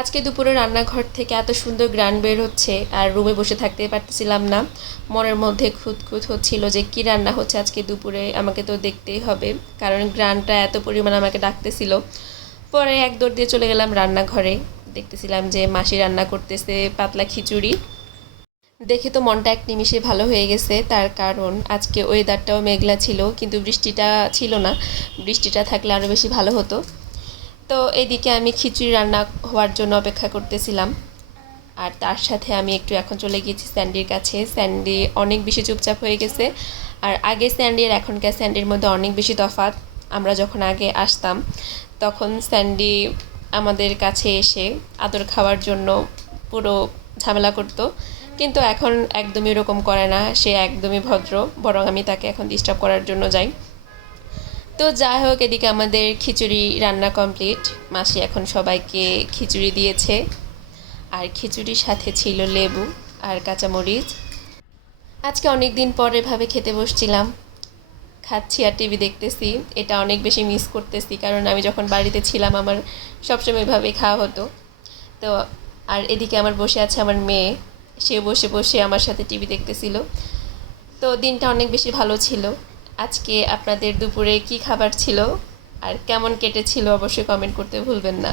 আজকে দুপুরে রান্নাঘর থেকে এত সুন্দর গ্রান বের হচ্ছে আর রুমে বসে থাকতে পারতেছিলাম না। মনের মধ্যে খুঁতখুঁত হচ্ছিল যে কি রান্না হচ্ছে আজকে দুপুরে, আমাকে তো দেখতেই হবে, কারণ গ্রানটা এত পরিমাণ আমাকে ডাকতেছিল। পরে এক দৌড় দিয়ে চলে গেলাম রান্নাঘরে। দেখতেছিলাম যে মাসি রান্না করতেছে পাতলা খিচুড়ি। দেখে তো মনটা এক নিমিষে ভালো হয়ে গেছে, তার কারণ আজকে ওয়েদারটাও মেঘলা ছিল কিন্তু বৃষ্টিটা ছিল না। বৃষ্টিটা থাকলে আরও বেশি ভালো হতো। তো এইদিকে আমি খিচুড়ি রান্না হওয়ার জন্য অপেক্ষা করতেছিলাম। আর তার সাথে আমি একটু এখন চলে গিয়েছি স্যান্ডির কাছে। স্যান্ডি অনেক বেশি চুপচাপ হয়ে গেছে। আর আগে স্যান্ডি আর এখনকার স্যান্ডির মধ্যে অনেক বেশি তফাৎ। আমরা যখন আগে আসতাম তখন স্যান্ডি আমাদের কাছে এসে আদর খাওয়ার জন্য পুরো ঝামেলা করতো, কিন্তু এখন একদমই এরকম করে না, সে একদমই ভদ্র। বরং আমি তাকে এখন ডিস্টার্ব করার জন্য যাই। তো যাই হোক, এদিকে আমাদের খিচুড়ি রান্না কমপ্লিট। মাসি এখন সবাইকে খিচুড়ি দিয়েছে। আর খিচুড়ির সাথে ছিল লেবু আর কাঁচামরিচ। আজকে অনেক দিন পর এভাবে খেতে বসছিলাম, খাচ্ছি আর টিভি দেখতেছি। এটা অনেক বেশি মিস করতেছি, কারণ আমি যখন বাড়িতে ছিলাম আমার সবসময় এভাবেই খাওয়া হতো। তো আর এদিকে আমার বসে আছে আমার মেয়ে, সে বসে বসে আমার সাথে টিভি দেখতেছিল। তো দিনটা অনেক বেশি ভালো ছিল। আজকে আপনাদের দুপুরে কি খাবার ছিল আর কেমন কেটেছিল অবশ্যই কমেন্ট করতে ভুলবেন না।